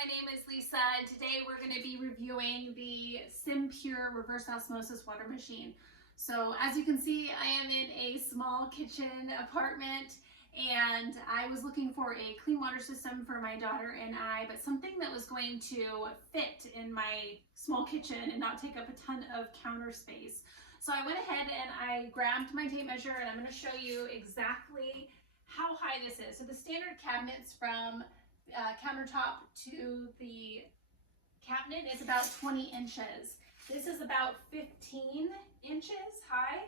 my name is Lisa, and today we're going to be reviewing the SimPure reverse osmosis water machine. So as you can see, I am in a small kitchen apartment, and I was looking for a clean water system for my daughter and I, but something that was going to fit in my small kitchen and not take up a ton of counter space. So I went ahead and I grabbed my tape measure, and I'm going to show you exactly how high this is. So the standard cabinets from Countertop to the cabinet is about 20 inches. This is about 15 inches high,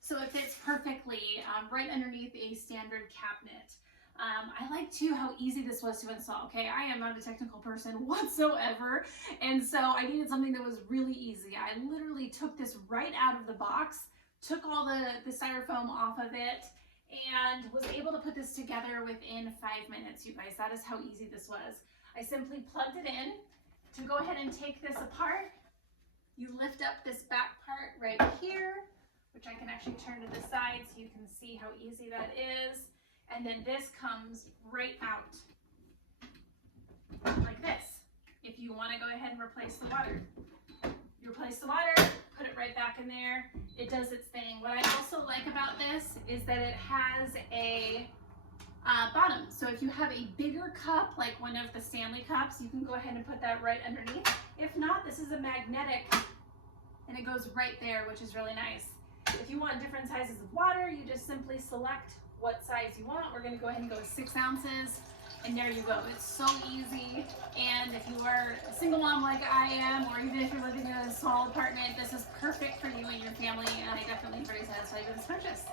so it fits perfectly right underneath a standard cabinet. I like too how easy this was to install. Okay, I am not a technical person whatsoever, and so I needed something that was really easy. I literally took this right out of the box, took all the styrofoam off of it, and was able to put this together within 5 minutes, you guys. That is how easy this was. I simply plugged it in. To go ahead and take this apart, you lift up this back part right here, which I can actually turn to the side so you can see how easy that is. And then this comes right out like this. If you want to go ahead and replace the water, you replace the water, put it right back in there. It does its thing. What I also like about this is that it has a bottom. So if you have a bigger cup, like one of the Stanley cups, you can go ahead and put that right underneath. If not, this is a magnetic and it goes right there, which is really nice. If you want different sizes of water, you just simply select what size you want. We're going to go ahead and go with 6 ounces. And there you go. It's so easy. And if you are a single mom like I am, or even if you're living in a small apartment, this is perfect for you and your family. And I definitely am very satisfied with this purchase.